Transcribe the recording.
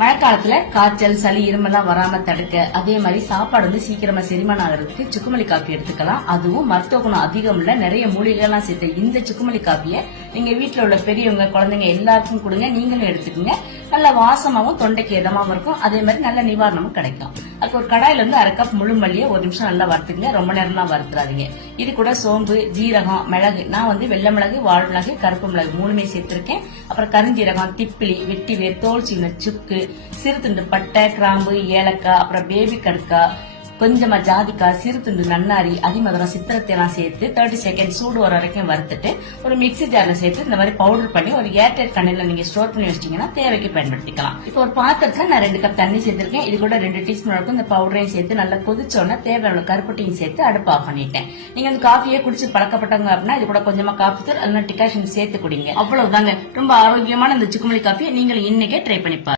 மழைக்காலத்துல காய்ச்சல் சளி இருமெல்லாம் வராம தடுக்க அதே மாதிரி சாப்பாடு வந்து சீக்கிரமா செரிமானம் ஆகிறதுக்கு சுக்குமல்லி காப்பி எடுத்துக்கலாம். அதுவும் மருத்துவ குணம் அதிகம் உள்ள நிறைய மூலிகைலாம் சேர்த்த இந்த சுக்குமல்லி காப்பியை நீங்க வீட்டுல உள்ள பெரியவங்க குழந்தைங்க எல்லாருக்கும் கொடுங்க. நீங்களும் எடுத்துக்கோங்க. நல்ல வாசமாவும் தொண்டைக்கு இதமாவும் இருக்கும். அதே மாதிரி நல்ல நிவாரணமும் கிடைக்கும். அதுக்கு ஒரு கடாயில இருந்து அரை கப் முழு மல்லியை ஒரு நிமிஷம் நல்லா வறுத்துங்க ரொம்ப நேரம்லாம் வறுத்துறாதீங்க. இது கூட சோம்பு ஜீரகம் மிளகு. நான் வந்து வெள்ளை மிளகு வாழ் மிளகு கருப்பு மிளகு மூணுமே சேர்த்திருக்கேன். அப்புறம் கருஞ்சீரகம் திப்பிலி வெட்டி வேர் தோல் சீன சுக்கு சிறு துண்டு பட்டை கிராம்பு ஏலக்காய் அப்புறம் பேபி கடுக்காய் கொஞ்சமா ஜாதிக்காய் சிறு துண்டு நன்னாரி அதிமதுரம் சித்திரத்தை எல்லாம் சேர்த்து தேர்ட்டி செகண்ட் சூடு வர வரைக்கும் வறுத்துட்டு ஒரு மிக்சி ஜார்ல சேர்த்து இந்த மாதிரி பவுடர் பண்ணி ஒரு ஏர்டைட் கண்ணில நீங்க ஸ்டோர் பண்ணி வச்சிட்டீங்கன்னா தேவைக்கு பயன்படுத்திக்கலாம். இப்போ ஒரு பாத்திரத்துல நான் ரெண்டு கப் தண்ணி சேர்த்திருக்கேன். இது கூட ரெண்டு டீஸ்பூன் அளவுக்கு இந்த பவுடரையும் சேர்த்து நல்லா கொதிச்சோன்னா தேவையான கருப்பட்டியும் சேர்த்து அடுப்பு ஆஃப் பண்ணிட்டேன். நீங்க அந்த காஃபியே குடிச்சு பழக்கப்பட்டவங்க அப்படின்னா இது கூட கொஞ்சமா காஃபி தூள் அல்ல டிகாஷன் சேர்த்து குடிங்க. அவ்வளவுதாங்க. ரொம்ப ஆரோக்கியமான இந்த சுக்குமல்லி காஃபியை நீங்களும் இன்னைக்கே ட்ரை பண்ணி பாருங்க.